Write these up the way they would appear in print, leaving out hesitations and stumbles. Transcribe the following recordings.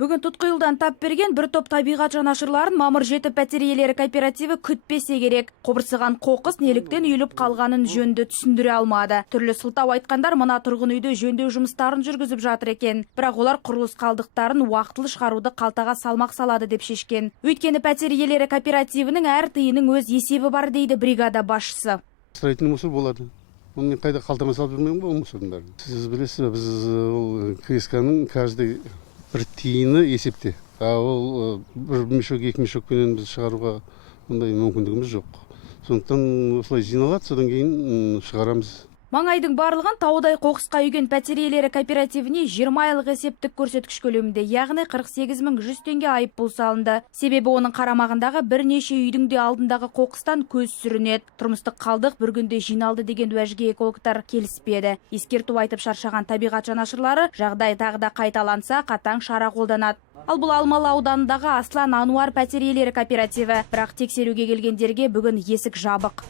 Бүгін Тұтқиылдан тап берген бір топ табиғат жанашырларын Мамыр 7 пәтер иелері кооперативі күтпесе керек. Қобырсыған қоқыс неліктен үйіліп қалғанын жөнді түсіндіре алмады. Түрлі сылтау айтқандар мына тұрғын үйді жөндеу жұмыстарын жүргізіп жатыр екен. Бірақ олар құрылыс қалдықтарын уақытылы шығаруды қалтаға салмақ салады деп шешкен. Өйткені пәтер иелері кооперативінің әр тиынның өз есебі бар дейді бригада басшысы. Строительный мусор болады. Оны қайда қалтама салып жүрмеймін бұл мусордың бәрін. Сіз білесіз, біз КСК-ның каждый бір тиыны есепте. Ол бір мешок, екі мешокпенен біз шығаруға ондай мүмкіндігіміз жоқ. Сондықтан осылай жиналады, содан кейін шығарамыз. Маңайдың барлығын таудай қоқысқа үйген пәтер иелері кооперативіне 20 айлық есептік көрсеткіш көлемінде, яғни 48.100 теңге айыппұл салынды. Себебі оның қарамағындағы бірнеше үйдің де алдындағы қоқыстан көз сүрінеді. Тұрмыстық қалдық бір күнде жиналды деген уәжге экологтар келіспеді. Ескерту айтып шаршаған табиғат жанашырлары жағдай тағы да қайталанса қатаң шара қолданады. Ал бұл Алмалы ауданындағы Аслан Ануар пәтер иелері кооперативі. Бірақ тексеруге келгендерге бүгін есік жабық.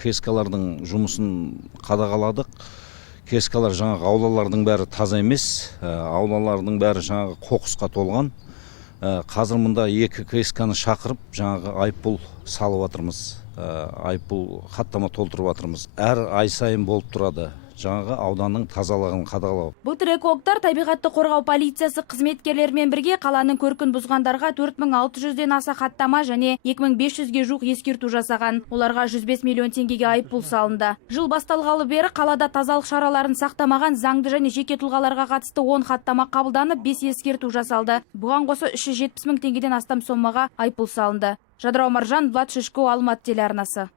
КСК-лардың жұмысын қадағаладық. КСК-лар жаңағы аулалардың бәрі таза емес, аулалардың бәрі жаңағы қоқысқа толған. Қазір мұнда 2 КСК-ны шақырып, жаңағы айыппұл салып жатырмыз. Айыппұл хаттама толтырып жатырмыз. Әр ай сайын болып тұрады. Жаңағы ауданның тазалығын қадағалау. Былтыр экологтар табиғатты қорғау полициясы қызметкерлерімен бірге қаланың көркін бұзғандарға 4600-ден аса хаттама және 2500-ге жуық ескерту жасаған. Оларға 105 миллион теңгеге айыппұл салынды. Жыл басталғалы бері қалада тазалық шараларын сақтамаған заңды және жеке тұлғаларға қатысты 10 хаттама қабылданып, 5 ескерту жасалды. Бұған қоса 370 мың теңгеден астам сомаға айыппұл салынды. Жадырау Маржан, Влад Шишко, Алматы телеарнасы.